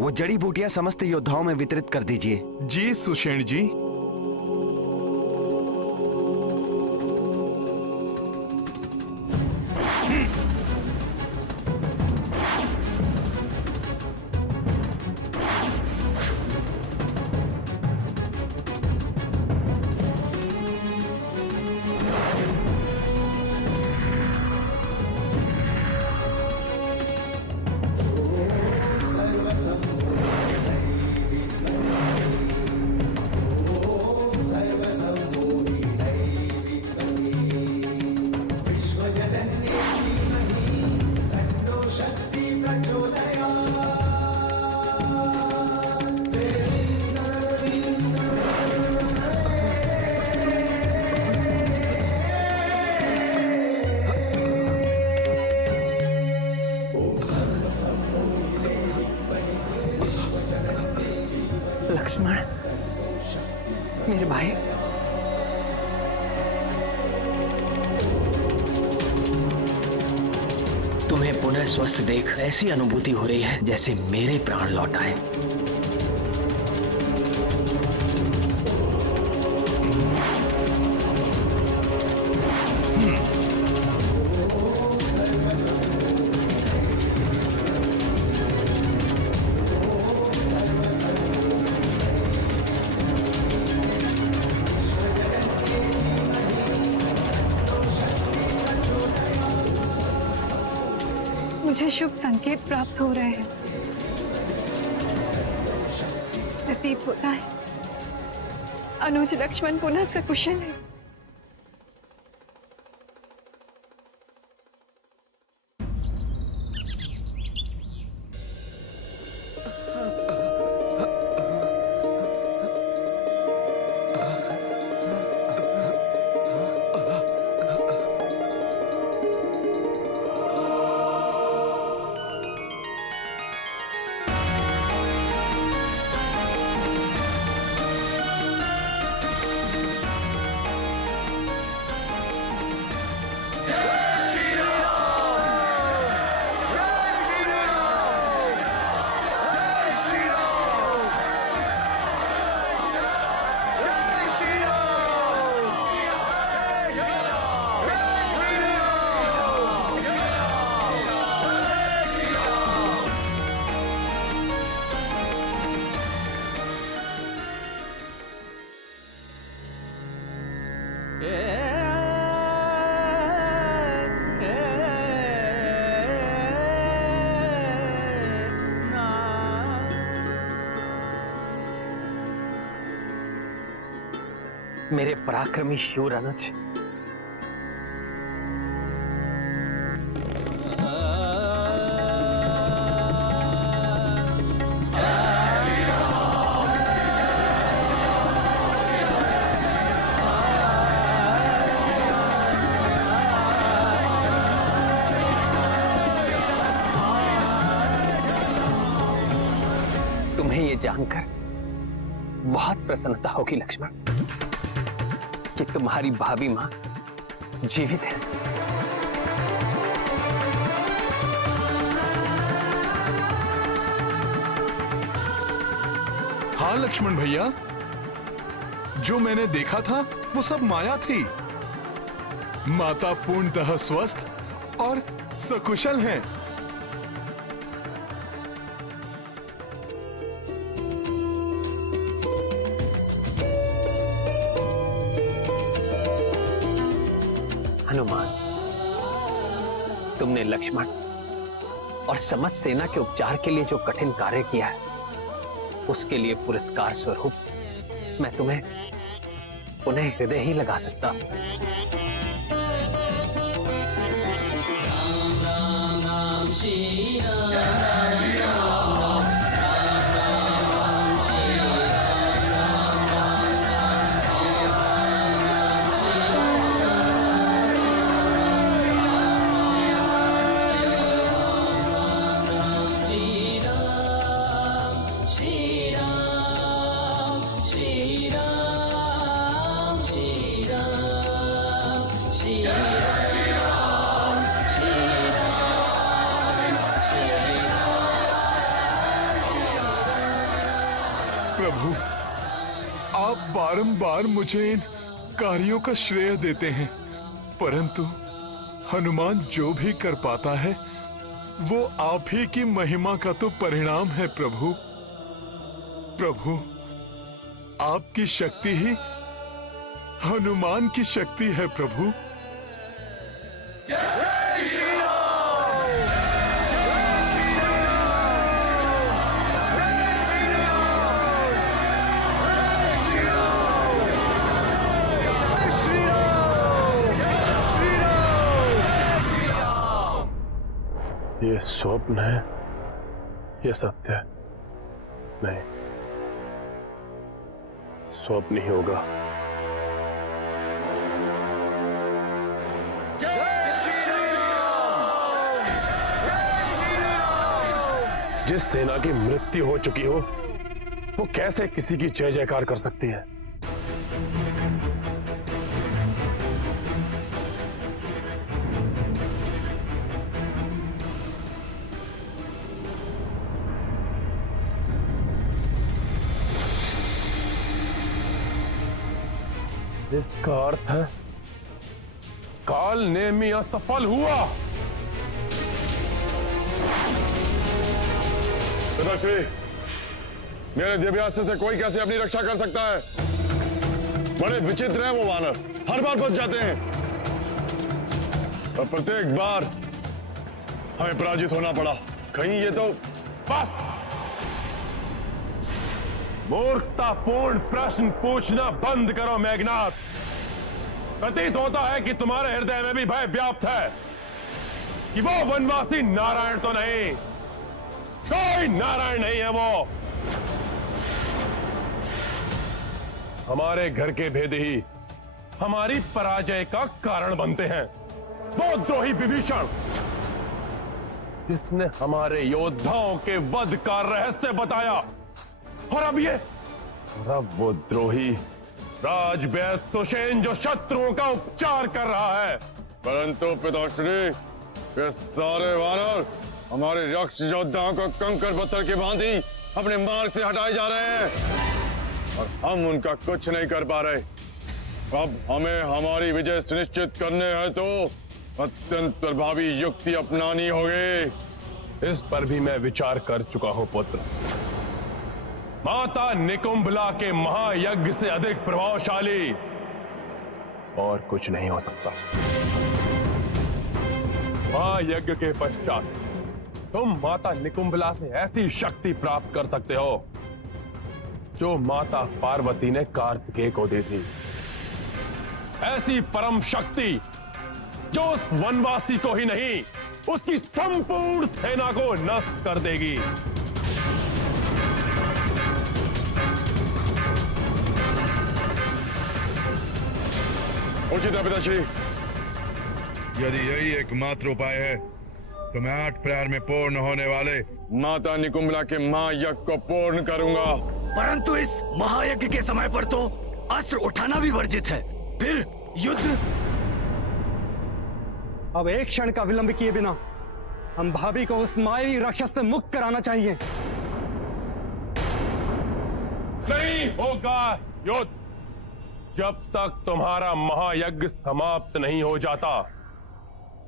वो जड़ी बूटियां समस्त योद्धाओं में वितरित कर दीजिए। जी सुषेण जी। लक्ष्मण, मेरे भाई, तुम्हें पुनः स्वस्थ देख ऐसी अनुभूति हो रही है जैसे मेरे प्राण लौट आए। मुझे शुभ संकेत प्राप्त हो रहे हैं। प्रतीत होता है अनुज लक्ष्मण पुनः सकुशल है। मेरे पराक्रमी शूर अनुज, तुम्हें ये जानकर बहुत प्रसन्नता होगी लक्ष्मण कि तुम्हारी भाभी मां जीवित है। हाँ लक्ष्मण भैया, जो मैंने देखा था वो सब माया थी। माता पूर्णतः स्वस्थ और सकुशल हैं। हनुमान, तुमने लक्ष्मण और समस्त सेना के उपचार के लिए जो कठिन कार्य किया है, उसके लिए पुरस्कार स्वरूप मैं तुम्हें पुनः हृदय ही लगा सकता हूं। राम राम राम श्री राम। प्रभु, आप बारंबार मुझे इन कार्यों का श्रेय देते हैं, परंतु हनुमान जो भी कर पाता है वो आप ही की महिमा का तो परिणाम है प्रभु। प्रभु, आपकी शक्ति ही हनुमान की शक्ति है प्रभु। ये स्वप्न है, ये सत्य है? नहीं, स्वप्न ही होगा। जिस सेना की मृत्यु हो चुकी हो वो कैसे किसी की जय जयकार कर सकती है? इसका अर्थ है काल नेमी असफल हुआ। पिताश्री, मेरे दिव्यास्त्र से कोई कैसे अपनी रक्षा कर सकता है? बड़े विचित्र हैं वो वानर, हर बार बच जाते हैं और प्रत्येक बार हमें पराजित होना पड़ा। कहीं ये तो बस! मूर्खतापूर्ण प्रश्न पूछना बंद करो मेघनाथ। प्रतीत होता है कि तुम्हारे हृदय में भी भय व्याप्त है कि वो वनवासी नारायण तो नहीं, कोई नारायण नहीं है वो। हमारे घर के भेद ही हमारी पराजय का कारण बनते हैं। वो द्रोही विभीषण जिसने हमारे योद्धाओं के वध का रहस्य बताया, और अब वो द्रोही राजवैद्य सुषेण जो शत्रुओं का उपचार कर रहा है। परंतु पिताश्री, ये सारे वानर हमारे यक्ष योद्धाओं को कंकर पत्थर के भांति अपने मार्ग से हटाए जा रहे हैं और हम उनका कुछ नहीं कर पा रहे। अब हमें हमारी विजय सुनिश्चित करने हैं तो अत्यंत प्रभावी युक्ति अपनानी होगी। इस पर भी मैं विचार कर चुका हूं पुत्र। माता निकुंभला के महायज्ञ से अधिक प्रभावशाली और कुछ नहीं हो सकता। महायज्ञ के पश्चात तुम माता निकुंभला से ऐसी शक्ति प्राप्त कर सकते हो जो माता पार्वती ने कार्तिकेय को दी थी। ऐसी परम शक्ति जो उस वनवासी को ही नहीं, उसकी संपूर्ण सेना को नष्ट कर देगी। उचित है पिताश्री। यदि यही एकमात्र उपाय है तो मैं 8 प्रहर में पूर्ण होने वाले माता निकुंभला के महायज्ञ को पूर्ण करूंगा। परंतु इस महायज्ञ के समय पर तो अस्त्र उठाना भी वर्जित है, फिर युद्ध। अब एक क्षण का विलंब किए बिना हम भाभी को उस मायावी राक्षस से मुक्त कराना चाहिए। नहीं होगा युद्ध जब तक तुम्हारा महायज्ञ समाप्त नहीं हो जाता।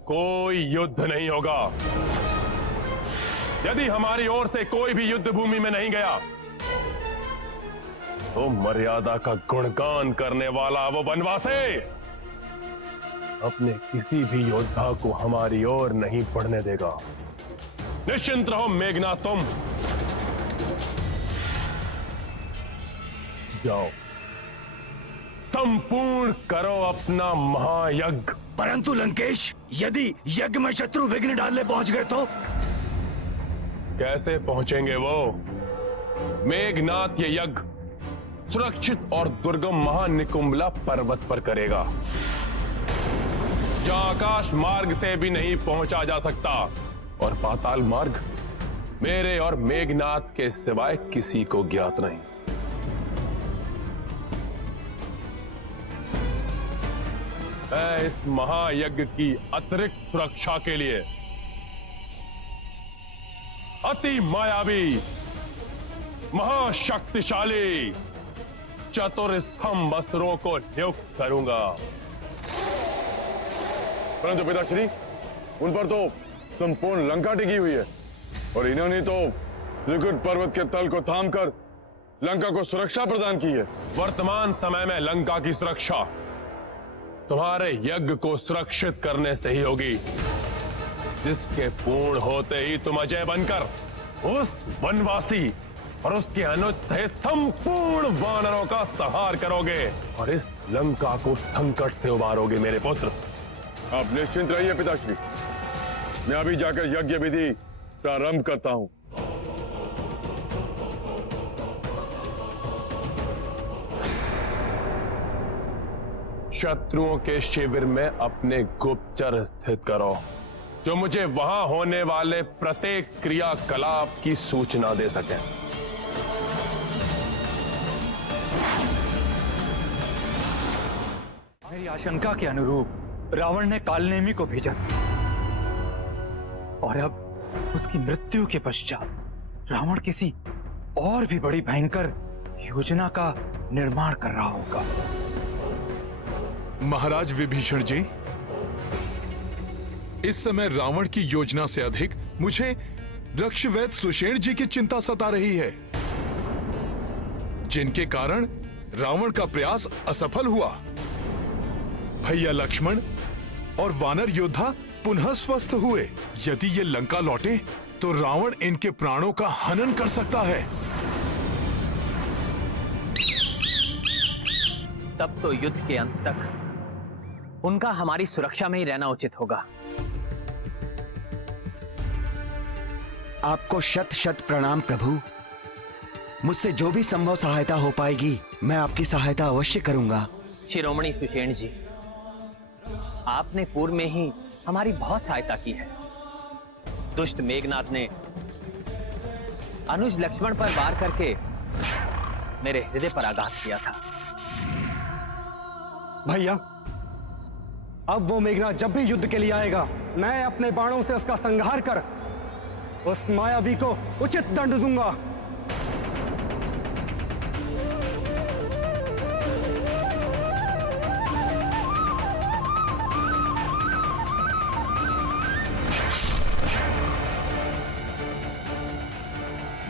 कोई युद्ध नहीं होगा। यदि हमारी ओर से कोई भी युद्ध भूमि में नहीं गया तो मर्यादा का गुणगान करने वाला वो वनवासी अपने किसी भी योद्धा को हमारी ओर नहीं बढ़ने देगा। निश्चिंत रहो मेघनाथ, तुम जाओ, संपूर्ण करो अपना महायज्ञ। परंतु लंकेश, यदि यज्ञ में शत्रु विघ्न डालने पहुंच गए तो? कैसे पहुंचेंगे वो? मेघनाथ ये यज्ञ सुरक्षित और दुर्गम महानिकुंभला पर्वत पर करेगा, जहां आकाश मार्ग से भी नहीं पहुंचा जा सकता और पाताल मार्ग मेरे और मेघनाथ के सिवाय किसी को ज्ञात नहीं। मैं इस महायज्ञ की अतिरिक्त सुरक्षा के लिए अति मायावी महाशक्तिशाली चतुर स्तंभ अस्त्रों को नियुक्त करूंगा। परंतु पिताश्री, उन पर तो संपूर्ण लंका टिकी हुई है और इन्होंने तो त्रिकुट पर्वत के तल को थामकर लंका को सुरक्षा प्रदान की है। वर्तमान समय में लंका की सुरक्षा तुम्हारे यज्ञ को सुरक्षित करने से ही होगी, जिसके पूर्ण होते ही तुम अजय बनकर उस वनवासी और उसके अनुज सहित संपूर्ण वानरों का संहार करोगे और इस लंका को संकट से उबारोगे मेरे पुत्र। आप निश्चिंत रहिए पिताश्री, मैं अभी जाकर यज्ञ विधि प्रारंभ करता हूं। शत्रुओं के शिविर में अपने गुप्तचर स्थित करो, जो मुझे वहां होने वाले प्रत्येक क्रियाकलाप की सूचना दे सके। मेरी आशंका के अनुरूप रावण ने कालनेमी को भेजा और अब उसकी मृत्यु के पश्चात रावण किसी और भी बड़ी भयंकर योजना का निर्माण कर रहा होगा। महाराज विभीषण जी, इस समय रावण की योजना से अधिक मुझे रक्षवैद सुषेण जी की चिंता सता रही है, जिनके कारण रावण का प्रयास असफल हुआ। भैया लक्ष्मण और वानर योद्धा पुनः स्वस्थ हुए। यदि ये लंका लौटे तो रावण इनके प्राणों का हनन कर सकता है। तब तो युद्ध के अंत तक उनका हमारी सुरक्षा में ही रहना उचित होगा। आपको शत शत प्रणाम प्रभु। मुझसे जो भी संभव सहायता हो पाएगी मैं आपकी सहायता अवश्य करूंगा। शिरोमणि सुषेण जी, आपने पूर्व में ही हमारी बहुत सहायता की है। दुष्ट मेघनाथ ने अनुज लक्ष्मण पर वार करके मेरे हृदय पर आघात किया था। भैया, अब वो मेघनाथ जब भी युद्ध के लिए आएगा, मैं अपने बाणों से उसका संहार कर उस मायावी को उचित दंड दूंगा।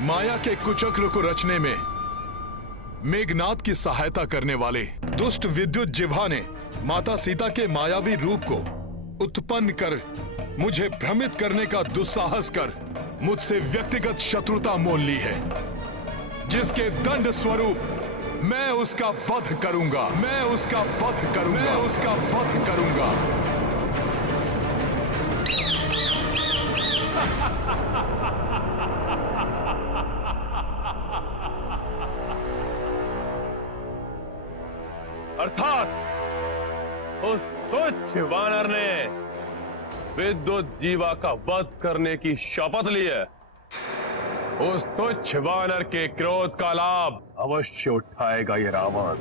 माया के कुचक्र को रचने में मेघनाथ की सहायता करने वाले दुष्ट विद्युत जिह्वा ने माता सीता के मायावी रूप को उत्पन्न कर मुझे भ्रमित करने का दुस्साहस कर मुझसे व्यक्तिगत शत्रुता मोल ली है, जिसके दंड स्वरूप मैं उसका वध करूंगा। मैं उसका वध करूंगा। मैं उसका वध करूंगा। अर्थात उस तुच्छ वानर ने विद्युत जीवा का वध करने की शपथ ली है। उस तुच्छ वानर के क्रोध का लाभ अवश्य उठाएगा ये रावण।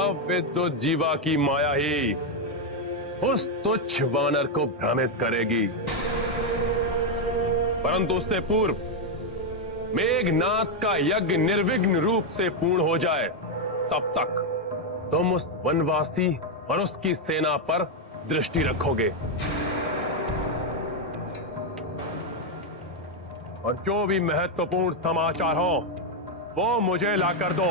अब विद्युत जीवा की माया ही उस तुच्छ वानर को भ्रमित करेगी, परंतु उससे पूर्व मेघनाथ का यज्ञ निर्विघ्न रूप से पूर्ण हो जाए, तब तक तुम उस वनवासी और उसकी सेना पर दृष्टि रखोगे और जो भी महत्वपूर्ण समाचार हो वो मुझे लाकर दो।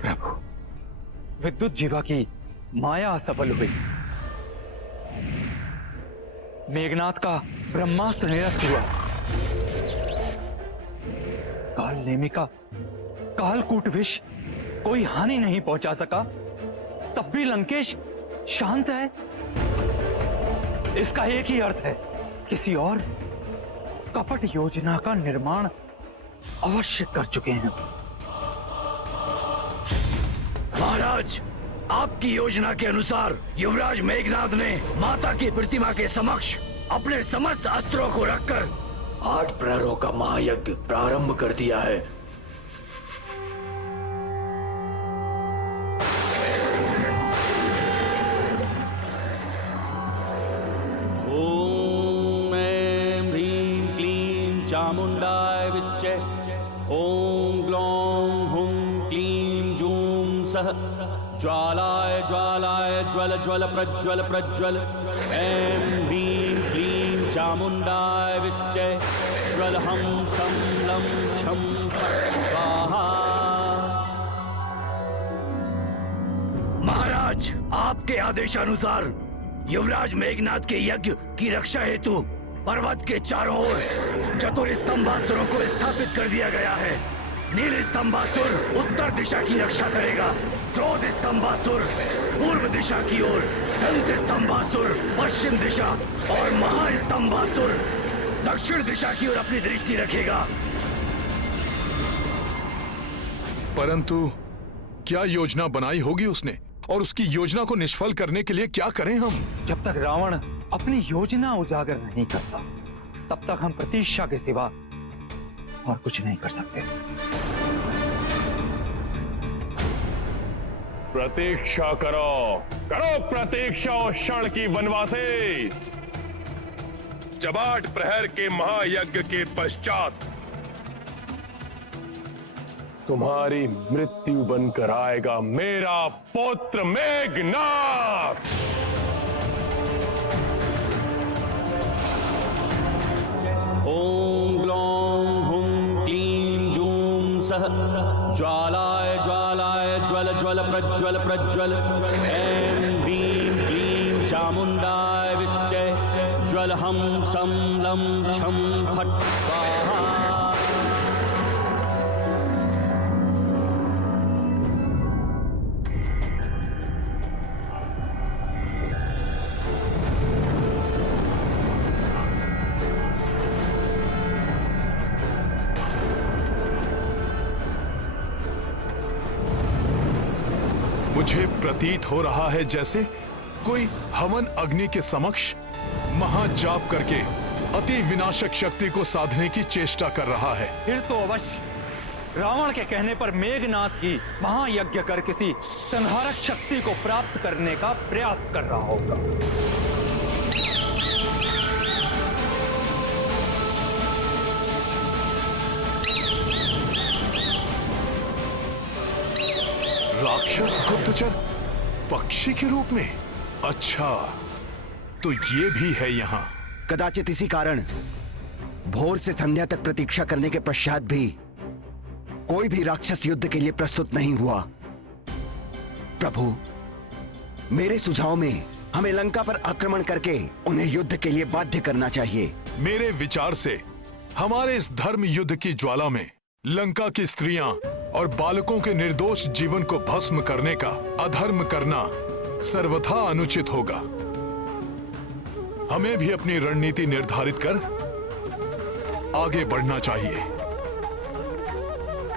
प्रभु, विद्युत जीवा की माया असफल हुई, मेघनाथ का ब्रह्मास्त्र निरस्त हुआ, कालनेमी का कालकूट विष कोई हानि नहीं पहुंचा सका, तब भी लंकेश शांत है। इसका एक ही अर्थ है, किसी और कपट योजना का निर्माण अवश्य कर चुके हैं। महाराज, आपकी योजना के अनुसार युवराज मेघनाथ ने माता की प्रतिमा के समक्ष अपने समस्त अस्त्रों को रखकर 8 प्रहरों का महायज्ञ प्रारंभ कर दिया है। चामुण्डाय विच्चे ॐ ग्लौं हुं क्लीं जूं सः ज्वालाय ज्वालाय ज्वल ज्वल प्रज्वल प्रज्वल ऐं ह्रीं क्लीं चामुण्डाय विच्चे ज्वल हं सं लं छं फट् स्वाहा। महाराज, आपके आदेशानुसार युवराज मेघनाद के यज्ञ की रक्षा हेतु पर्वत के चारों ओर चतुर स्तंभासुरों को स्थापित कर दिया गया है। नील स्तंभासुर उत्तर दिशा की रक्षा करेगा, क्रोध स्तंभासुर पूर्व दिशा की ओर, दंत स्तंभासुर पश्चिम दिशा और महास्तंभासुर दक्षिण दिशा की ओर अपनी दृष्टि रखेगा। परंतु क्या योजना बनाई होगी उसने, और उसकी योजना को निष्फल करने के लिए क्या करें हम? जब तक रावण अपनी योजना उजागर नहीं करता, तब तक हम प्रतीक्षा के सिवा और कुछ नहीं कर सकते। प्रतीक्षा करो, करो प्रतीक्षा उस क्षण की वनवासी, जब 8 प्रहर के महायज्ञ के पश्चात तुम्हारी मृत्यु बनकर आएगा मेरा पुत्र मेघनाद। ॐ ग्लौं हुं क्लीं जूं सः ज्वालाय ज्वालाय ज्वल ज्वल प्रज्वल प्रज्वल ऐं ह्रीं क्लीं चामुण्डाय विच्चे ज्वल हं सं लं छं फट् स्वाहा। मुझे प्रतीत हो रहा है जैसे कोई हवन अग्नि के समक्ष महाजाप करके अति विनाशक शक्ति को साधने की चेष्टा कर रहा है। फिर तो अवश्य रावण के कहने पर मेघनाद की महायज्ञ कर किसी संहारक शक्ति को प्राप्त करने का प्रयास कर रहा होगा। राक्षस गुप्तचर पक्षी के रूप में? अच्छा, तो ये भी है यहाँ। कदाचित इसी कारण भोर से संध्या तक प्रतीक्षा करने के पश्चात भी कोई भी राक्षस युद्ध के लिए प्रस्तुत नहीं हुआ। प्रभु, मेरे सुझाव में हमें लंका पर आक्रमण करके उन्हें युद्ध के लिए बाध्य करना चाहिए। मेरे विचार से हमारे इस धर्म युद्ध की ज्वाला में लंका की स्त्रियां और बालकों के निर्दोष जीवन को भस्म करने का अधर्म करना सर्वथा अनुचित होगा। हमें भी अपनी रणनीति निर्धारित कर आगे बढ़ना चाहिए,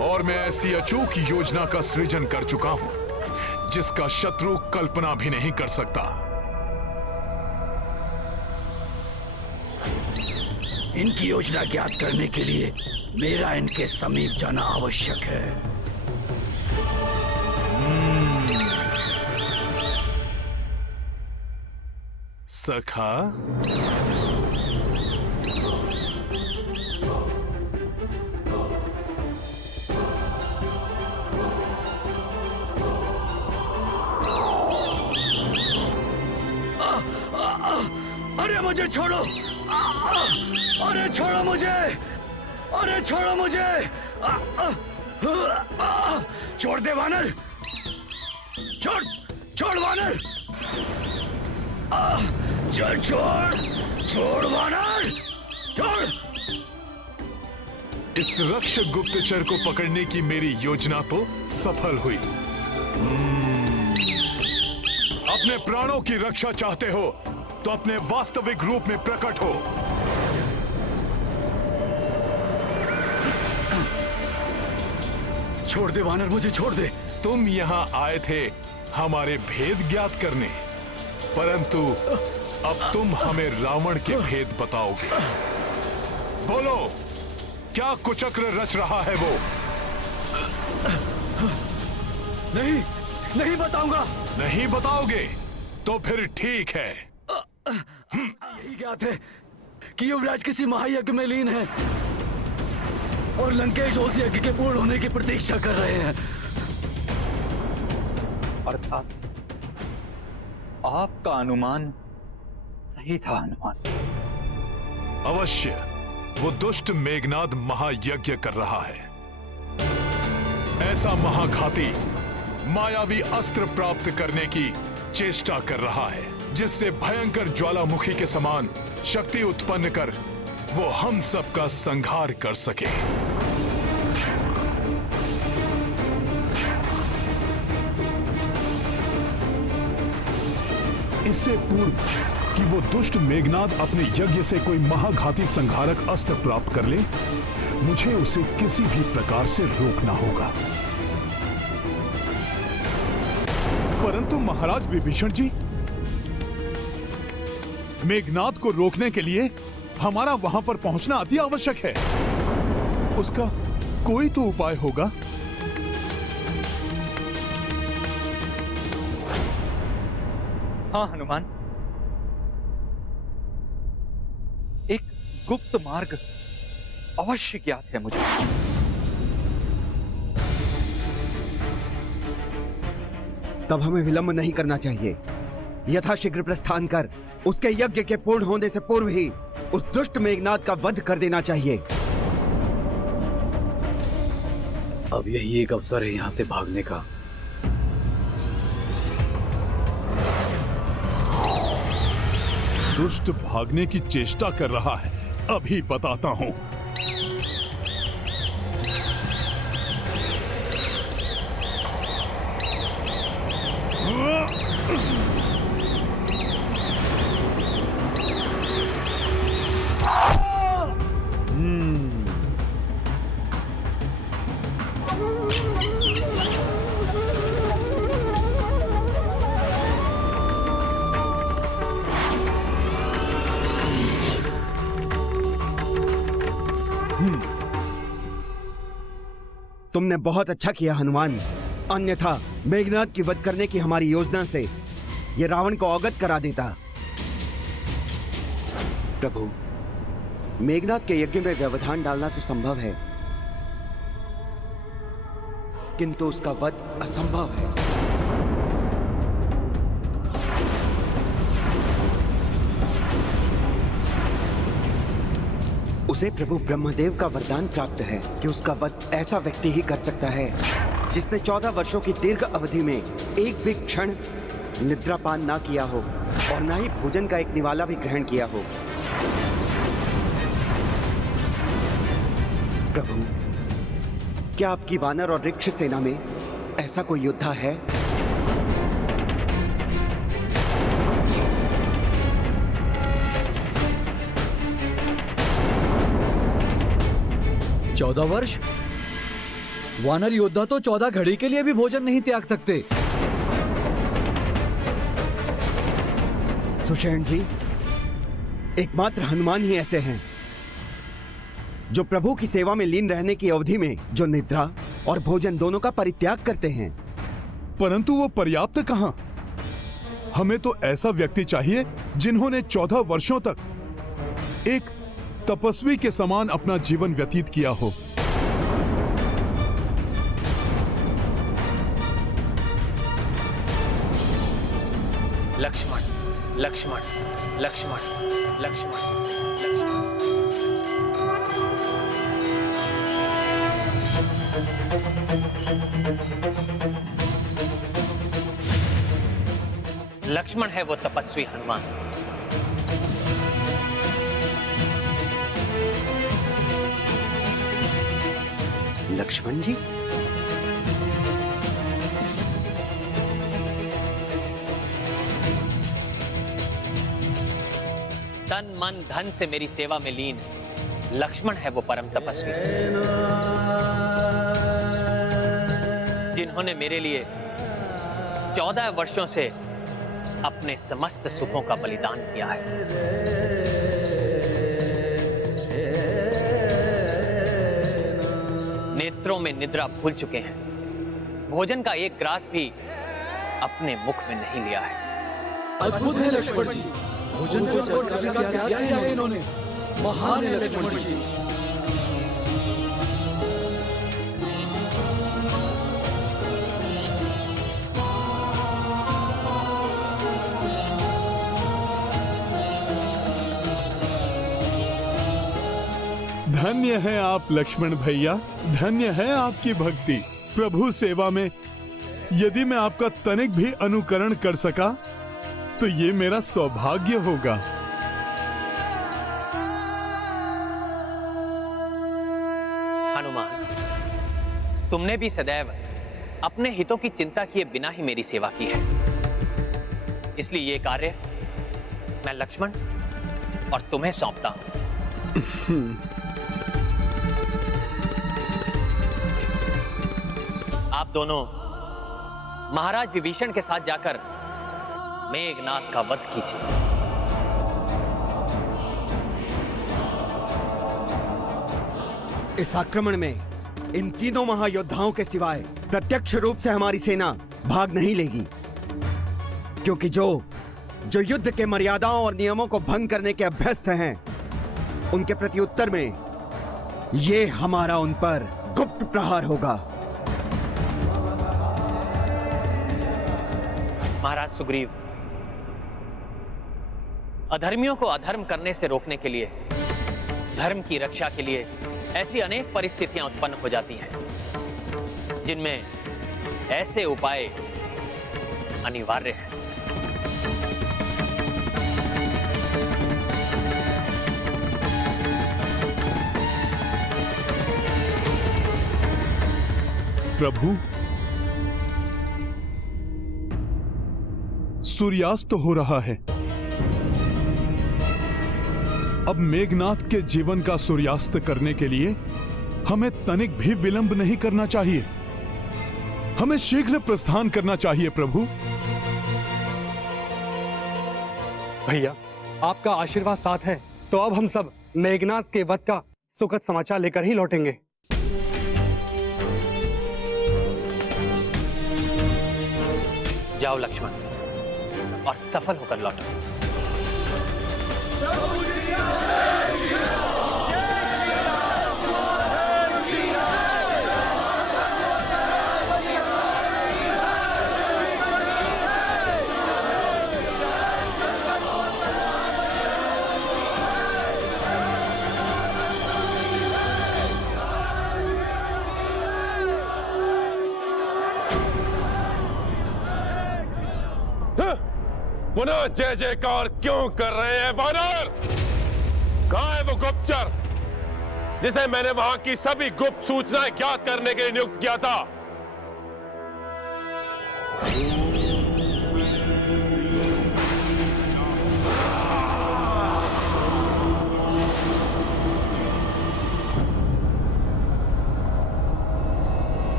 और मैं ऐसी अचूक योजना का सृजन कर चुका हूं जिसका शत्रु कल्पना भी नहीं कर सकता। इनकी योजना ज्ञात करने के लिए मेरा इनके समीप जाना आवश्यक है। सखा, अरे मुझे छोड़ो, अरे छोड़ो मुझे, अरे छोड़ो मुझे, छोड़ दे वानर, छोड़, छोड़ वानर, छोड़, छोड़, छोड़ वानर, छोड़। इस रक्षक गुप्तचर को पकड़ने की मेरी योजना तो सफल हुई। अपने प्राणों की रक्षा चाहते हो तो अपने वास्तविक रूप में प्रकट हो। छोड़ दे वानर, मुझे छोड़ दे। तुम यहाँ आए थे हमारे भेद ज्ञात करने, परंतु अब तुम हमें रावण के भेद बताओगे। बोलो, क्या कुचक्र रच रहा है वो? नहीं, नहीं बताऊंगा। नहीं बताओगे तो फिर ठीक है। यही ज्ञात है कि युवराज किसी महायज्ञ में लीन है। और लंकेश उस यज्ञ के पूर्ण होने की प्रतीक्षा कर रहे हैं। अर्थात आपका अनुमान सही था हनुमान। अवश्य वो दुष्ट मेघनाद महायज्ञ कर रहा है। ऐसा महाघाती मायावी अस्त्र प्राप्त करने की चेष्टा कर रहा है जिससे भयंकर ज्वालामुखी के समान शक्ति उत्पन्न कर वो हम सबका संहार कर सके। इससे पूर्व कि वो दुष्ट मेघनाद अपने यज्ञ से कोई महाघाती संहारक अस्त्र प्राप्त कर ले, मुझे उसे किसी भी प्रकार से रोकना होगा। परंतु महाराज विभीषण जी, मेघनाद को रोकने के लिए हमारा वहां पर पहुंचना अति आवश्यक है। उसका कोई तो उपाय होगा। हाँ हनुमान, एक गुप्त मार्ग अवश्य ज्ञात है मुझे। तब हमें विलंब नहीं करना चाहिए। यथाशीघ्र प्रस्थान कर उसके यज्ञ के पूर्ण होने से पूर्व ही उस दुष्ट मेघनाद का वध कर देना चाहिए। अब यही एक अवसर है यहां से भागने का। दुष्ट भागने की चेष्टा कर रहा है, अभी बताता हूं। तुमने बहुत अच्छा किया हनुमान, अन्यथा मेघनाद की वध करने की हमारी योजना से ये रावण को अवगत करा देता। प्रभु, मेघनाद के यज्ञ में व्यवधान डालना तो संभव है, किंतु उसका वध असंभव है। उसे प्रभु ब्रह्मदेव का वरदान प्राप्त है कि उसका वध ऐसा व्यक्ति ही कर सकता है जिसने 14 वर्षों की दीर्घ अवधि में एक भी क्षण निद्रापान ना किया हो और ना ही भोजन का एक निवाला भी ग्रहण किया हो। प्रभु, क्या आपकी वानर और वृक्ष सेना में ऐसा कोई योद्धा है? चौदह वर्ष? वानर योद्धा तो 14 घड़ी के लिए भी भोजन नहीं त्याग सकते। सुषेण जी, एकमात्र हनुमान ही ऐसे हैं जो प्रभु की सेवा में लीन रहने की अवधि में जो निद्रा और भोजन दोनों का परित्याग करते हैं। परंतु वो पर्याप्त कहां? हमें तो ऐसा व्यक्ति चाहिए जिन्होंने 14 वर्षों तक एक तपस्वी के समान अपना जीवन व्यतीत किया हो। लक्ष्मण, लक्ष्मण, लक्ष्मण, लक्ष्मण, लक्ष्मण है वो तपस्वी हनुमान। लक्ष्मण जी, तन मन धन से मेरी सेवा में लीन लक्ष्मण है वो परम तपस्वी जिन्होंने मेरे लिए 14 वर्षों से अपने समस्त सुखों का बलिदान किया है। नेत्रों में निद्रा भूल चुके हैं, भोजन का एक ग्रास भी अपने मुख में नहीं लिया है। अद्भुत है लक्ष्मण जी, भोजन छोड़कर जगह क्या किया है इन्होंने। महान है लक्ष्मण जी। धन्य है आप लक्ष्मण भैया, धन्य है आपकी भक्ति। प्रभु सेवा में यदि मैं आपका तनिक भी अनुकरण कर सका तो ये मेरा सौभाग्य होगा। हनुमान, तुमने भी सदैव अपने हितों की चिंता किए बिना ही मेरी सेवा की है, इसलिए ये कार्य मैं लक्ष्मण और तुम्हें सौंपता हूं। आप दोनों महाराज विभीषण के साथ जाकर मेघनाद का वध कीजिए। इस आक्रमण में इन तीनों महायोद्धाओं के सिवाय प्रत्यक्ष रूप से हमारी सेना भाग नहीं लेगी, क्योंकि जो युद्ध के मर्यादाओं और नियमों को भंग करने के अभ्यस्त हैं, उनके प्रत्युत्तर में ये हमारा उन पर गुप्त प्रहार होगा। महाराज सुग्रीव, अधर्मियों को अधर्म करने से रोकने के लिए, धर्म की रक्षा के लिए ऐसी अनेक परिस्थितियां उत्पन्न हो जाती हैं जिनमें ऐसे उपाय अनिवार्य हैं। प्रभु, सूर्यास्त हो रहा है। अब मेघनाद के जीवन का सूर्यास्त करने के लिए हमें तनिक भी विलंब नहीं करना चाहिए। हमें शीघ्र प्रस्थान करना चाहिए प्रभु। भैया, आपका आशीर्वाद साथ है तो अब हम सब मेघनाद के वध का सुखद समाचार लेकर ही लौटेंगे। जाओ लक्ष्मण, और सफल होकर लौटो। पुनः जय जयकार क्यों कर रहे हैं वानर? कहां है वो गुप्तचर जिसे मैंने वहां की सभी गुप्त सूचनाएं ज्ञात करने के लिए नियुक्त किया था?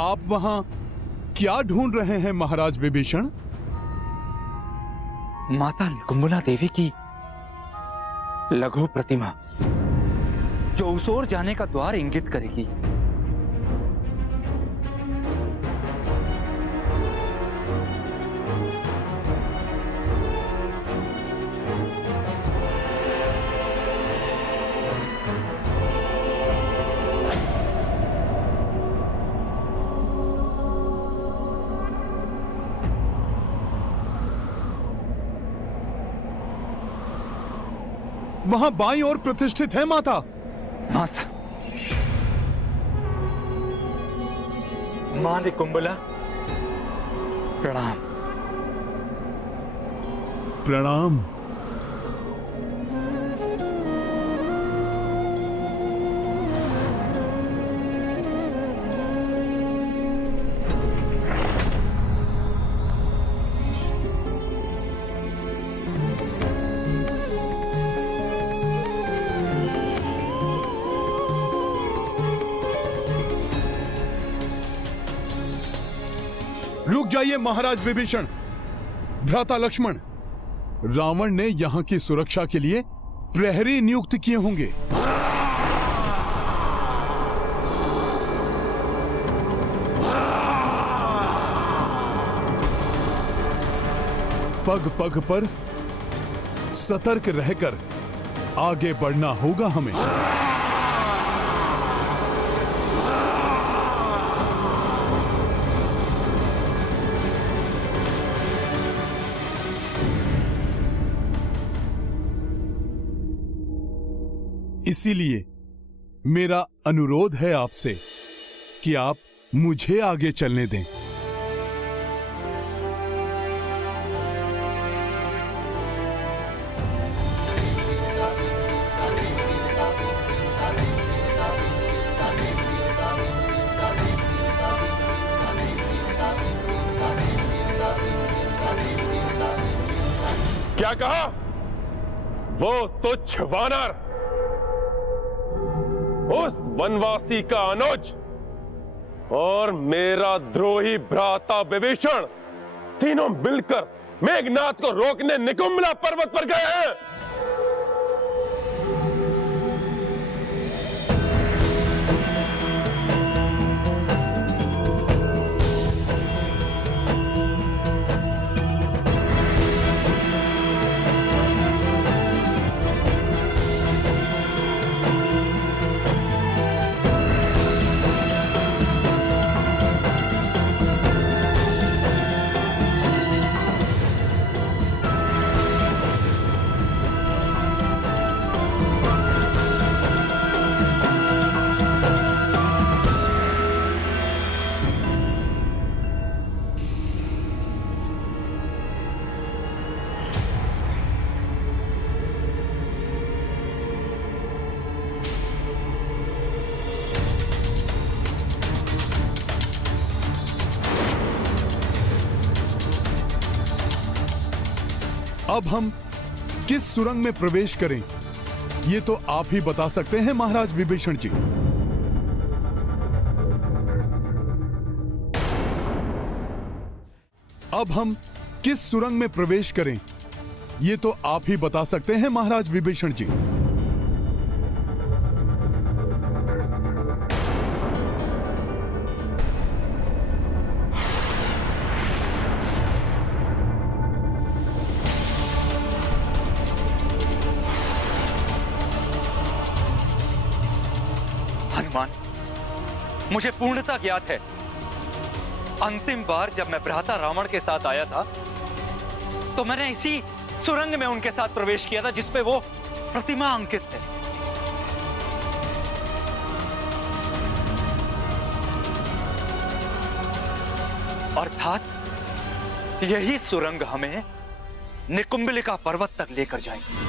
आप वहां क्या ढूंढ रहे हैं महाराज विभीषण? माता निकुंभला देवी की लघु प्रतिमा, जो उस ओर जाने का द्वार इंगित करेगी। वहां बाईं ओर प्रतिष्ठित है माता। माता, मां निकुंभला, प्रणाम। प्रणाम। रुक जाइए महाराज विभीषण, भ्राता लक्ष्मण, रावण ने यहां की सुरक्षा के लिए प्रहरी नियुक्त किए होंगे। पग पग पर सतर्क रहकर आगे बढ़ना होगा हमें। इसीलिए मेरा अनुरोध है आपसे कि आप मुझे आगे चलने दें। क्या कहा? वो तुच्छ वानर, उस वनवासी का अनुज और मेरा द्रोही भ्राता विभीषण तीनों मिलकर मेघनाद को रोकने निकुंभला पर्वत पर गए हैं। अब हम किस सुरंग में प्रवेश करें, ये तो आप ही बता सकते हैं महाराज विभीषण जी। अब हम किस सुरंग में प्रवेश करें, ये तो आप ही बता सकते हैं महाराज विभीषण जी। मुझे पूर्णता ज्ञात है, अंतिम बार जब मैं भ्राता रावण के साथ आया था तो मैंने इसी सुरंग में उनके साथ प्रवेश किया था जिसपे वो प्रतिमा अंकित है। अर्थात यही सुरंग हमें निकुंभलिका पर्वत तक लेकर जाएगी।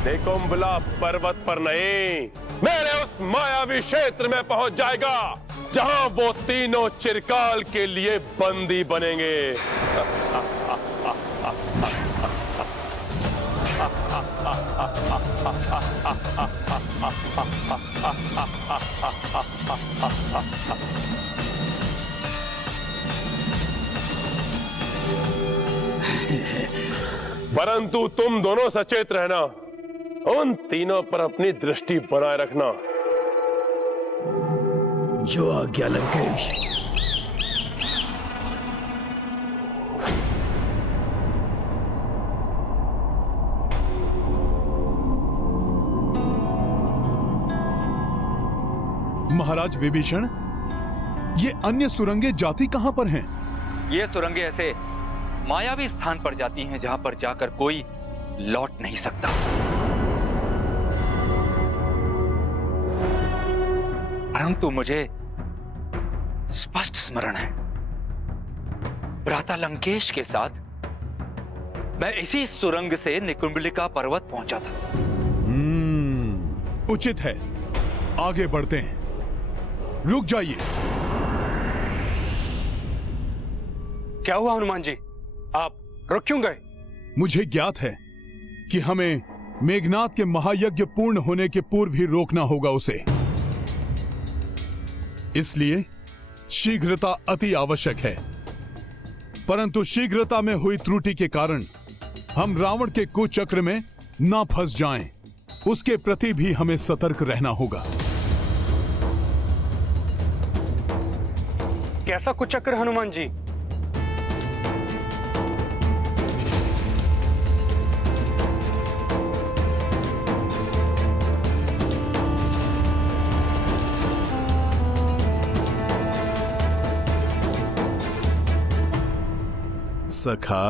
निकुंभला पर्वत पर नहीं, मेरे उस मायावी क्षेत्र में पहुंच जाएगा जहां वो तीनों चिरकाल के लिए बंदी बनेंगे। परंतु तुम दोनों सचेत रहना, उन तीनों पर अपनी दृष्टि बनाए रखना। जो आज्ञा लंकेश। महाराज विभीषण, ये अन्य सुरंगें जाती कहां पर हैं? ये सुरंगें ऐसे मायावी स्थान पर जाती हैं जहां पर जाकर कोई लौट नहीं सकता। परंतु मुझे स्पष्ट स्मरण है, भ्राता लंकेश के साथ मैं इसी सुरंग से निकुंभलिका पर्वत पहुंचा था। उचित है, आगे बढ़ते हैं। रुक जाइए। क्या हुआ हनुमान जी, आप रुक क्यों गए? मुझे ज्ञात है कि हमें मेघनाद के महायज्ञ पूर्ण होने के पूर्व ही रोकना होगा उसे। इसलिए शीघ्रता अति आवश्यक है, परंतु शीघ्रता में हुई त्रुटि के कारण हम रावण के कुचक्र में ना फंस जाएं, उसके प्रति भी हमें सतर्क रहना होगा। कैसा कुचक्र हनुमान जी? सखा,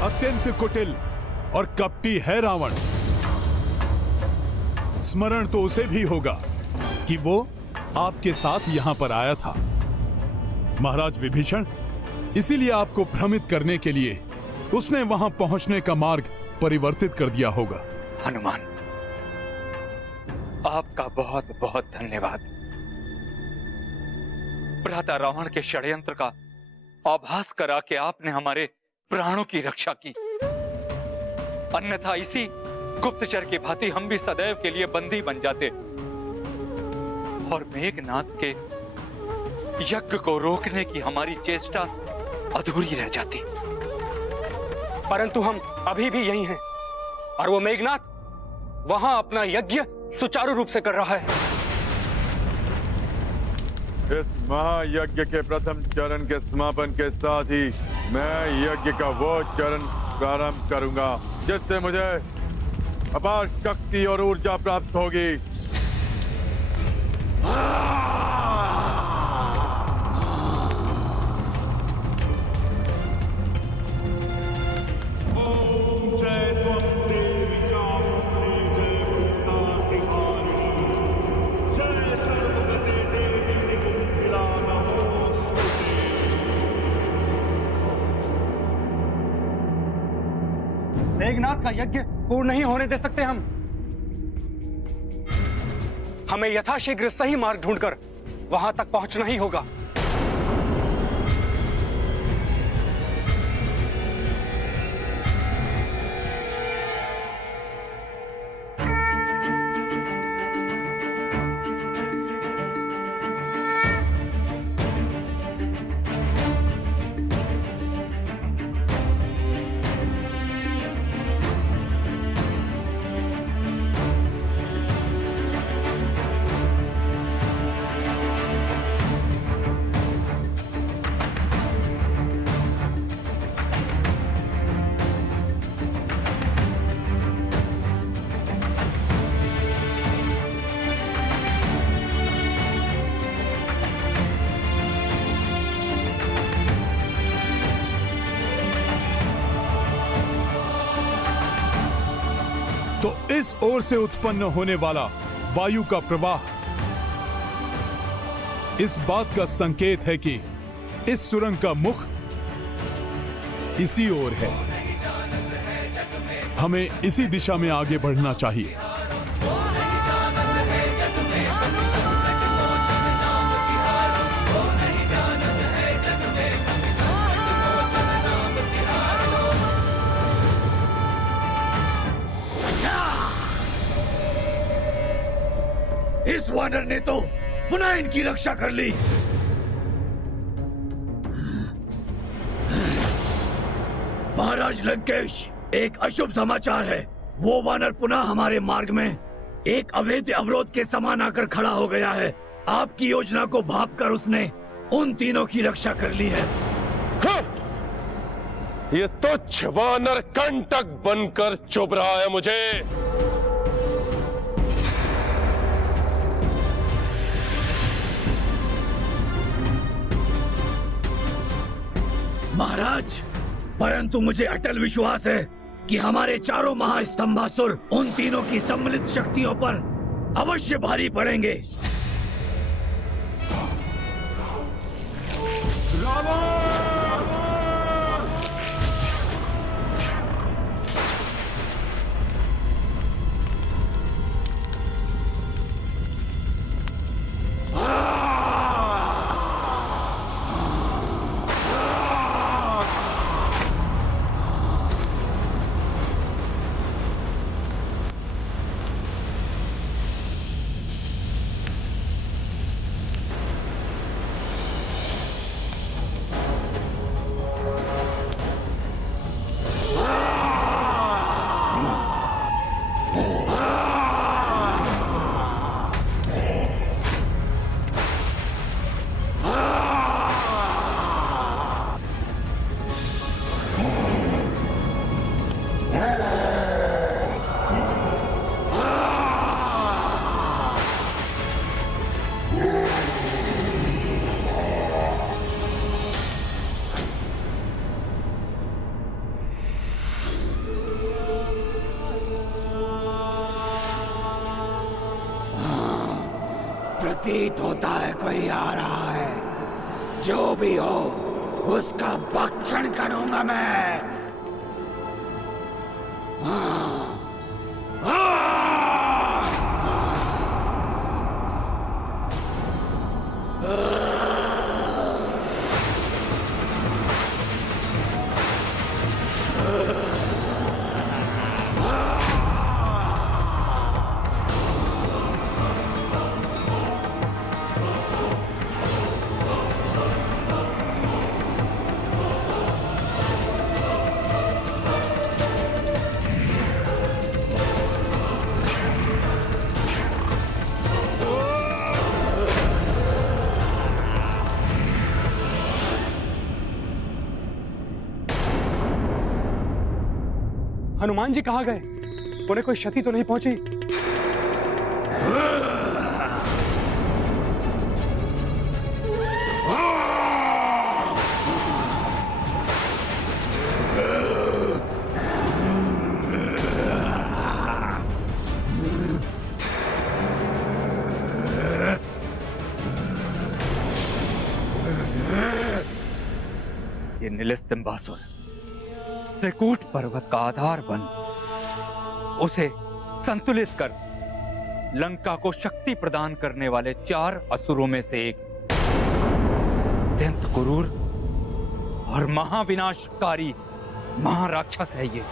अत्यंत कुटिल और कपटी है रावण। स्मरण तो उसे भी होगा कि वो आपके साथ यहां पर आया था। महाराज विभीषण, इसीलिए आपको भ्रमित करने के लिए उसने वहां पहुंचने का मार्ग परिवर्तित कर दिया होगा। हनुमान, आपका बहुत बहुत धन्यवाद। भ्राता रावण के षड्यंत्र का आभास करा के आपने हमारे प्राणों की रक्षा की, अन्यथा इसी गुप्तचर की भांति हम भी सदैव के लिए बंदी बन जाते और मेघनाद के यज्ञ को रोकने की हमारी चेष्टा अधूरी रह जाती। परंतु हम अभी भी यही हैं और वो मेघनाद वहां अपना यज्ञ सुचारू रूप से कर रहा है। इस महायज्ञ के प्रथम चरण के समापन के साथ ही मैं यज्ञ का वो चरण प्रारंभ करूंगा जिससे मुझे अपार शक्ति और ऊर्जा प्राप्त होगी। मेघनाद का यज्ञ पूर्ण नहीं होने दे सकते हम। हमें यथाशीघ्र सही मार्ग ढूंढकर वहां तक पहुंचना ही होगा। तो इस ओर से उत्पन्न होने वाला वायु का प्रवाह इस बात का संकेत है कि इस सुरंग का मुख इसी ओर है। हमें इसी दिशा में आगे बढ़ना चाहिए। इस वानर ने तो पुनः इनकी रक्षा कर ली। महाराज लंकेश, एक अशुभ समाचार है। वो वानर पुनः हमारे मार्ग में एक अवैध अवरोध के समान आकर खड़ा हो गया है। आपकी योजना को भांपकर उसने उन तीनों की रक्षा कर ली है। हाँ! ये तुच्छ वानर कंटक बनकर चुभ रहा है मुझे। महाराज, परंतु मुझे अटल विश्वास है कि हमारे चारों महास्तंभासुर उन तीनों की सम्मिलित शक्तियों पर अवश्य भारी पड़ेंगे। प्रतीत होता है कोई आ रहा है। जो भी हो उसका भक्षण करूंगा मैं। हनुमान जी कहाँ गए? उन्हें कोई क्षति तो नहीं पहुंची? ये नीलस्तंभासुर त्रिकूट पर्वत का आधार बन उसे संतुलित कर लंका को शक्ति प्रदान करने वाले 4 असुरों में से एक अत्यंत क्रूर और महाविनाशकारी महाराक्षस है ये।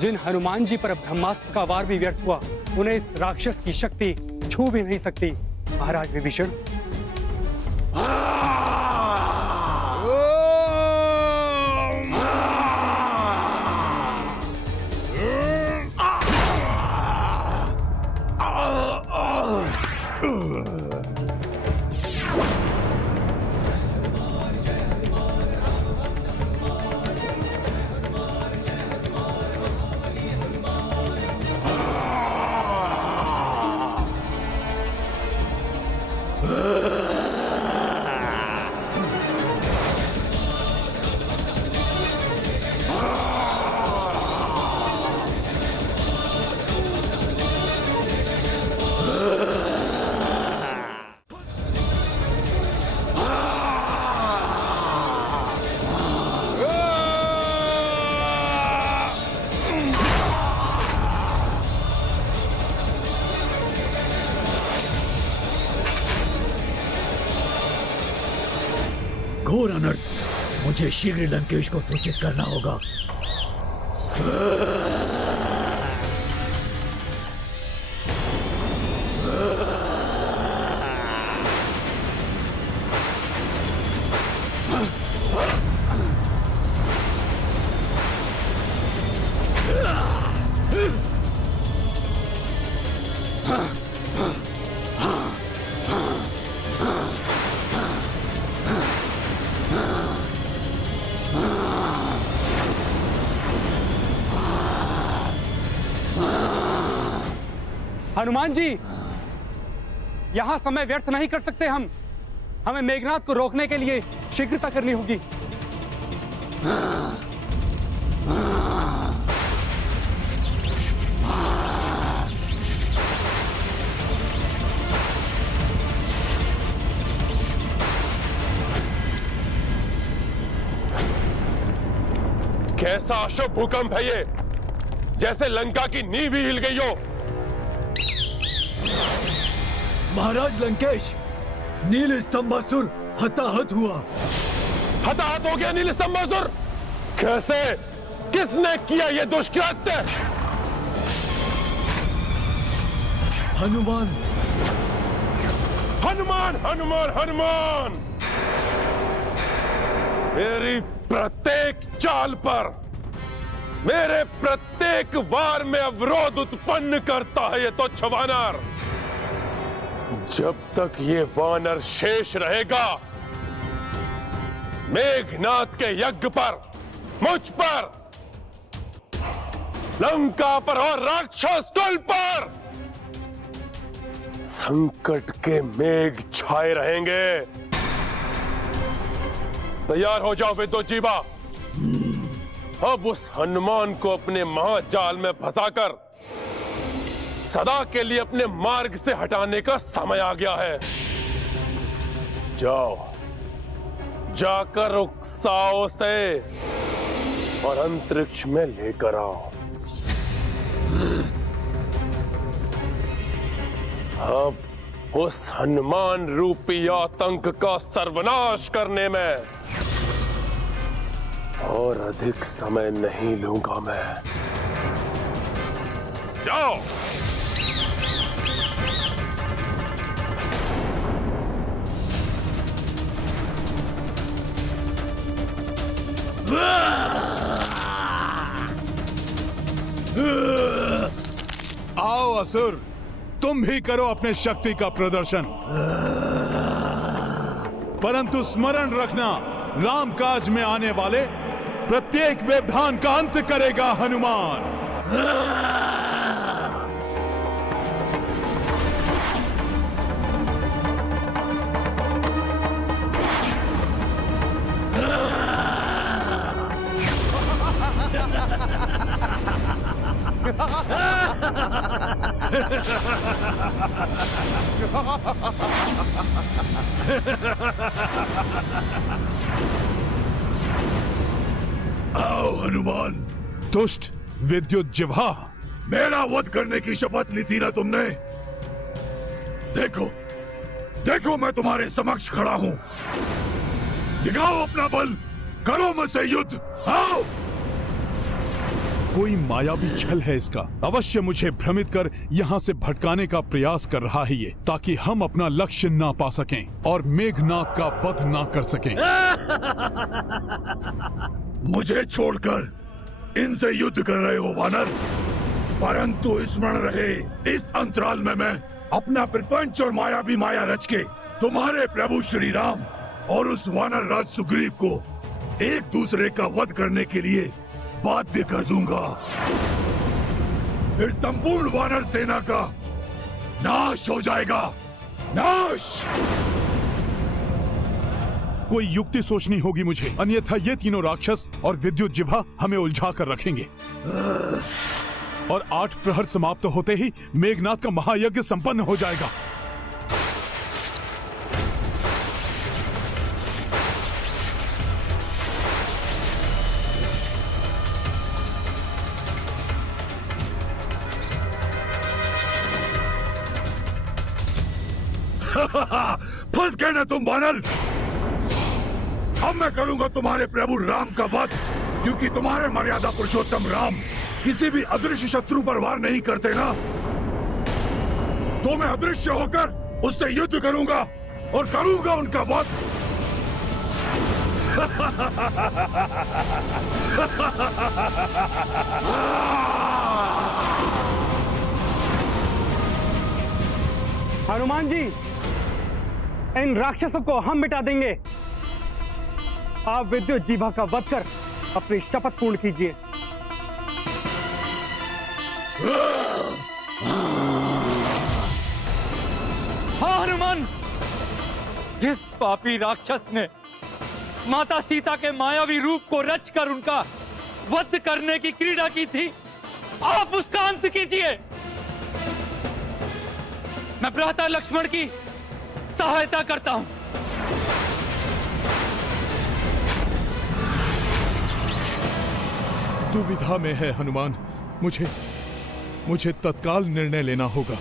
जिन हनुमान जी पर ब्रह्मास्त्र का वार भी व्यर्थ हुआ, उन्हें इस राक्षस की शक्ति छू भी नहीं सकती। महाराज विभीषण, घोर अनर्थ, मुझे शीघ्र लंकेश को सूचित करना होगा। हनुमान जी, यहां समय व्यर्थ नहीं कर सकते हम। हमें मेघनाद को रोकने के लिए शीघ्रता करनी होगी। कैसा अशुभ भूकंप है ये, जैसे लंका की नींव ही हिल गई हो। महाराज लंकेश, नील स्तंभासुर हताहत हुआ। हताहत हो गया नील स्तंभासुर? कैसे? किसने किया ये दुष्कृत्य? हनुमान। हनुमान हनुमान हनुमान, मेरी प्रत्येक चाल पर, मेरे प्रत्येक वार में अवरोध उत्पन्न करता है ये तुच्छ वानर। जब तक ये वानर शेष रहेगा, मेघनाद के यज्ञ पर, मुझ पर, लंका पर और राक्षस कुल पर संकट के मेघ छाए रहेंगे। तैयार हो जाओ विद्युज्जीवा। अब उस हनुमान को अपने महाजाल में फंसाकर सदा के लिए अपने मार्ग से हटाने का समय आ गया है। जाओ, जाकर उकसाओ से और अंतरिक्ष में लेकर आओ। अब उस हनुमान रूपी आतंक का सर्वनाश करने में और अधिक समय नहीं लूंगा मैं। जाओ। आओ असुर, तुम भी करो अपने शक्ति का प्रदर्शन, परंतु स्मरण रखना, राम काज में आने वाले प्रत्येक व्यवधान का अंत करेगा हनुमान। आओ हनुमान। दुष्ट विद्युज्जिह्वा, मेरा वध करने की शपथ ली थी ना तुमने? देखो, देखो मैं तुम्हारे समक्ष खड़ा हूं। दिखाओ अपना बल, करो मुझसे युद्ध, आओ। कोई मायावी छल है इसका। अवश्य मुझे भ्रमित कर यहाँ से भटकाने का प्रयास कर रहा है ये, ताकि हम अपना लक्ष्य ना पा सकें और मेघनाद का वध ना कर सकें। मुझे छोड़कर इनसे युद्ध कर रहे हो वानर, परंतु स्मरण रहे, इस अंतराल में मैं अपना प्रपंच और मायावी माया रच के तुम्हारे प्रभु श्री राम और उस वानर राज सुग्रीव को एक दूसरे का वध करने के लिए बाध्य कर दूंगा। फिर संपूर्ण वानर सेना का नाश हो जाएगा, नाश। कोई युक्ति सोचनी होगी मुझे, अन्यथा ये तीनों राक्षस और विद्युज्जिह्वा हमें उलझा कर रखेंगे और 8 प्रहर समाप्त होते ही मेघनाद का महायज्ञ संपन्न हो जाएगा। फंस गए ना तुम वानर। अब मैं करूंगा तुम्हारे प्रभु राम का वध, क्योंकि तुम्हारे मर्यादा पुरुषोत्तम राम किसी भी अदृश्य शत्रु पर वार नहीं करते ना, तो मैं अदृश्य होकर उससे युद्ध करूंगा और करूंगा उनका वध। हनुमान जी, इन राक्षसों को हम मिटा देंगे। आप विद्युज्जिह्वा का वध कर अपनी शपथ पूर्ण कीजिए। हाँ हनुमान, जिस पापी राक्षस ने माता सीता के मायावी रूप को रचकर उनका वध करने की क्रीड़ा की थी, आप उसका अंत कीजिए। मैं भ्राता लक्ष्मण की सहायता करता हूं। दुविधा में है हनुमान, मुझे तत्काल निर्णय लेना होगा।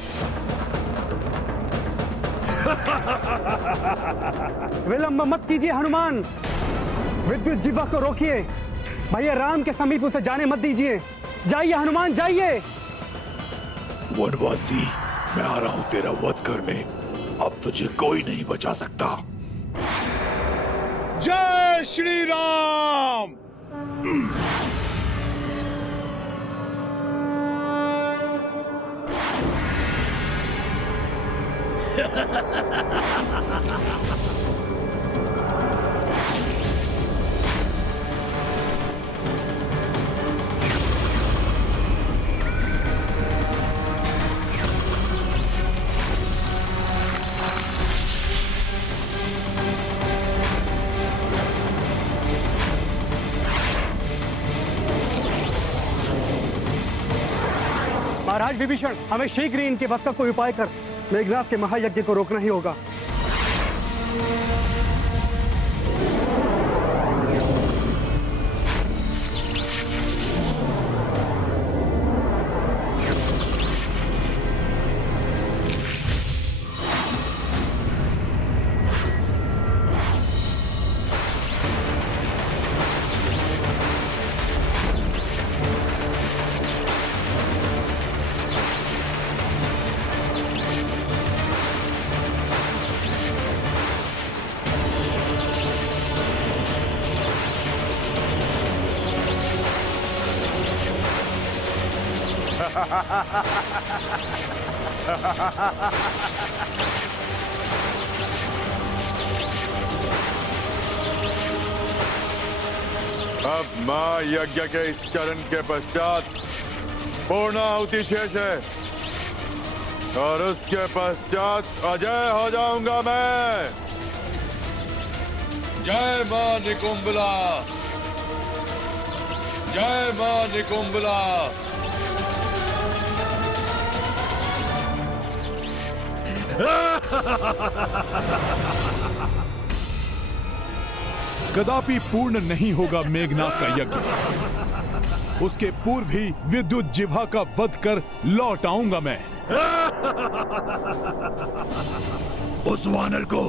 विलंब मत कीजिए हनुमान, विद्युज्जिह्वा को रोकिए। भैया राम के समीप उसे जाने मत दीजिए। जाइए हनुमान, जाइए। वनवासी, मैं आ रहा हूं तेरा वध करने। अब तुझे कोई नहीं बचा सकता। जय श्री राम। महाराज विभीषण, हमें शीघ्र ही इनके वक्त का कोई उपाय कर मेघनाद के महायज्ञ को रोकना ही होगा। अब महायज्ञ के इस चरण के पश्चात पूर्णाहुति शेष है और उसके पश्चात अजय हो जाऊंगा मैं। जय मां निकुंभला, जय मां निकुंभला। कदापि पूर्ण नहीं होगा मेघनाद का यज्ञ। उसके पूर्व ही विद्युत जिह्वा का वध कर लौट आऊंगा मैं। उस वानर को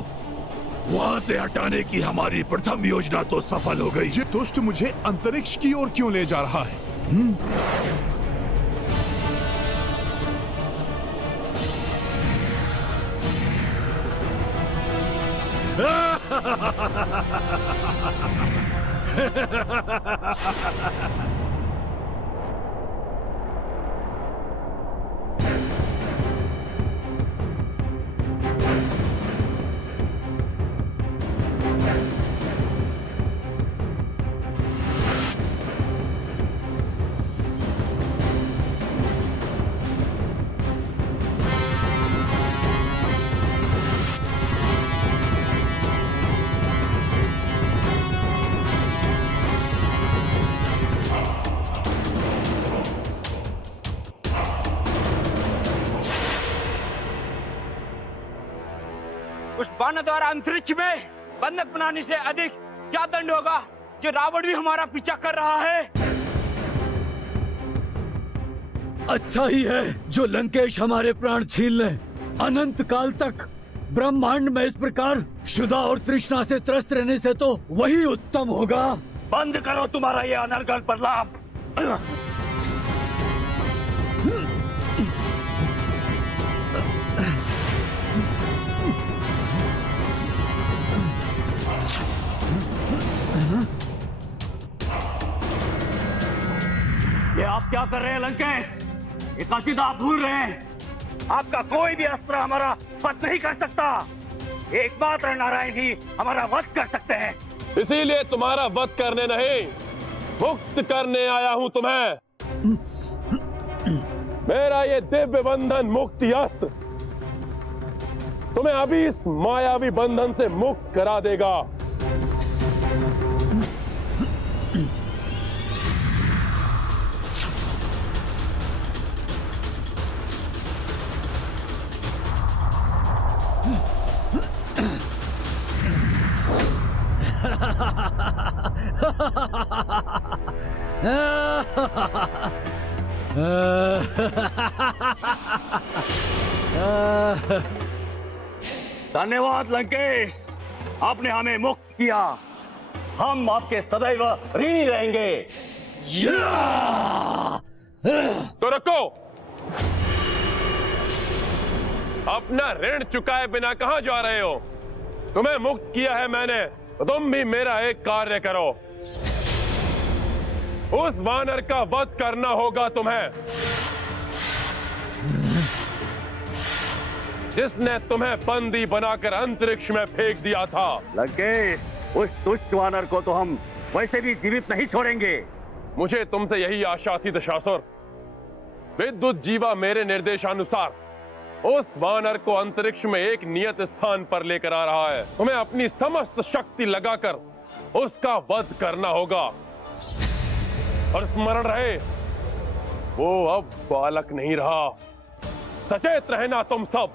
वहां से हटाने की हमारी प्रथम योजना तो सफल हो गई। ये दुष्ट मुझे अंतरिक्ष की ओर क्यों ले जा रहा है? उस बाण द्वारा अंतरिक्ष में बंधक बनाने से अधिक क्या दंड होगा जो रावण भी हमारा पीछा कर रहा है। अच्छा ही है जो लंकेश हमारे प्राण छीन ले। अनंत काल तक ब्रह्मांड में इस प्रकार क्षुधा और तृष्णा से त्रस्त रहने से तो वही उत्तम होगा। बंद करो तुम्हारा ये अनर्गल प्रलाप। ये आप क्या कर रहे हैं लंकेश? ये कथित आप भूल रहे हैं आपका कोई भी अस्त्र हमारा वध नहीं कर सकता। एकमात्र नारायण ही हमारा वध कर सकते हैं। इसीलिए तुम्हारा वध करने नहीं मुक्त करने आया हूं तुम्हें। मेरा ये दिव्य बंधन मुक्ति अस्त्र तुम्हें अभी इस मायावी बंधन से मुक्त करा देगा। धन्यवाद लंकेश, आपने हमें मुक्त किया। हम आपके सदैव ऋणी रहेंगे। तो रखो। अपना ऋण चुकाए बिना कहां जा रहे हो? तुम्हें मुक्त किया है मैंने, तो तुम भी मेरा एक कार्य करो। उस वानर का वध करना होगा तुम्हें, जिसने तुम्हें बंदी बनाकर अंतरिक्ष में फेंक दिया था। लंकेश, उस दुष्ट वानर को तो हम वैसे भी जीवित नहीं छोड़ेंगे। मुझे तुमसे यही आशा थी दशासुर। विद्युत जीवा मेरे निर्देशानुसार उस वानर को अंतरिक्ष में एक नियत स्थान पर लेकर आ रहा है। तुम्हें अपनी समस्त शक्ति लगाकर उसका वध करना होगा। और स्मरण रहे, वो अब बालक नहीं रहा। सचेत रहना तुम सब।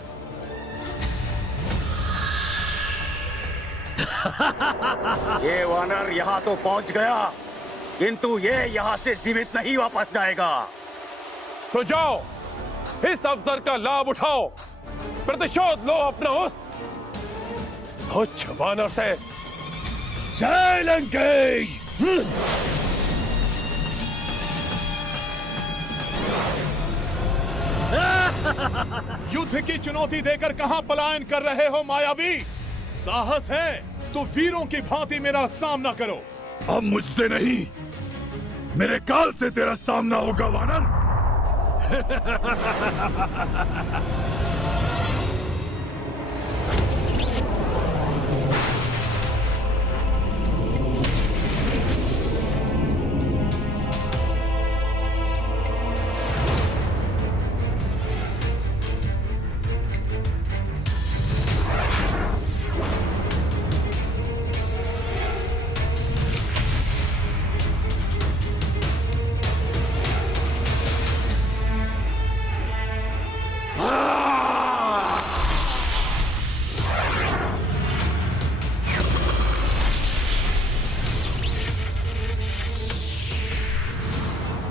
ये वानर यहाँ तो पहुंच गया, किंतु ये यहाँ से जीवित नहीं वापस जाएगा। तो जाओ, इस अवसर का लाभ उठाओ, प्रतिशोध लो अपना उस तुच्छ वानर से। जय लंकेश। युद्ध की चुनौती देकर कहां पलायन कर रहे हो मायावी? साहस है तो वीरों की भांति मेरा सामना करो। अब मुझसे नहीं, मेरे काल से तेरा सामना होगा वानर।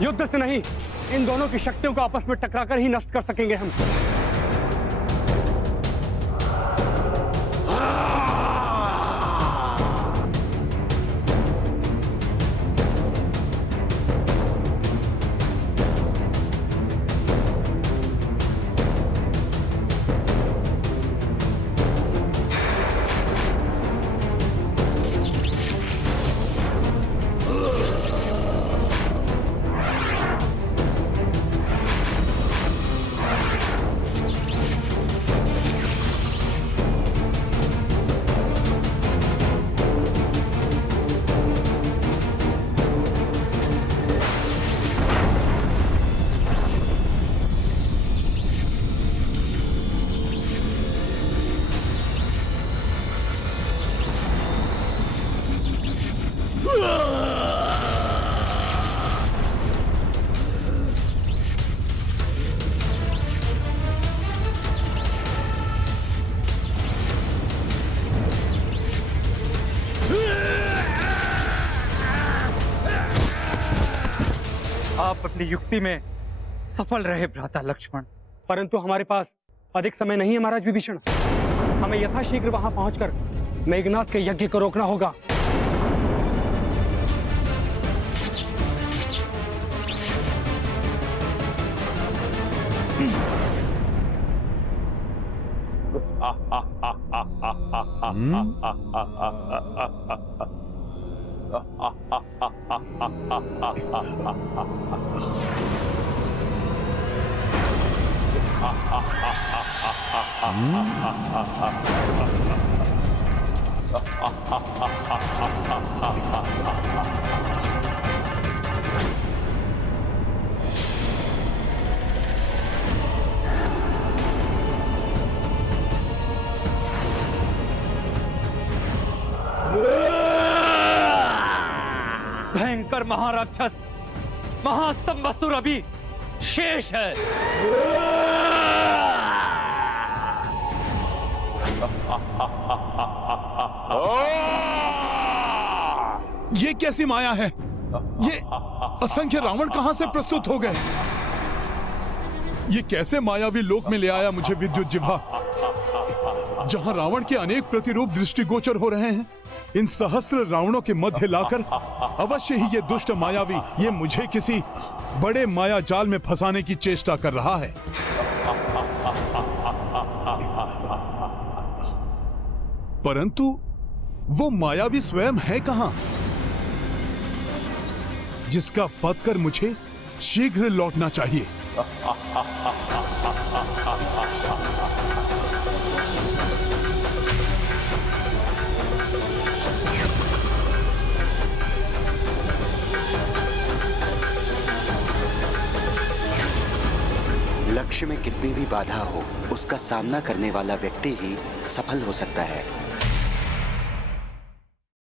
युद्ध से नहीं, इन दोनों की शक्तियों को आपस में टकराकर ही नष्ट कर सकेंगे हम। आप अपनी युक्ति में सफल रहे भ्राता लक्ष्मण, परंतु हमारे पास अधिक समय नहीं है महाराज विभीषण। हमें यथाशीघ्र वहां पहुंचकर मेघनाद के यज्ञ को रोकना होगा। भयंकर महाराक्षस महास्तंभासुर अभी शेष है। ये कैसी माया है? ये असंख्य रावण कहां से प्रस्तुत हो गए? ये कैसे मायावी लोक में ले आया मुझे विद्युत जिह्वा, जहां रावण के अनेक प्रतिरूप दृष्टिगोचर हो रहे हैं। इन सहस्त्र रावणों के मध्य लाकर अवश्य ही ये दुष्ट मायावी ये मुझे किसी बड़े माया जाल में फंसाने की चेष्टा कर रहा है। परंतु वो मायावी स्वयं है कहां, जिसका वध कर मुझे शीघ्र लौटना चाहिए। लक्ष्य में कितनी भी बाधा हो, उसका सामना करने वाला व्यक्ति ही सफल हो सकता है।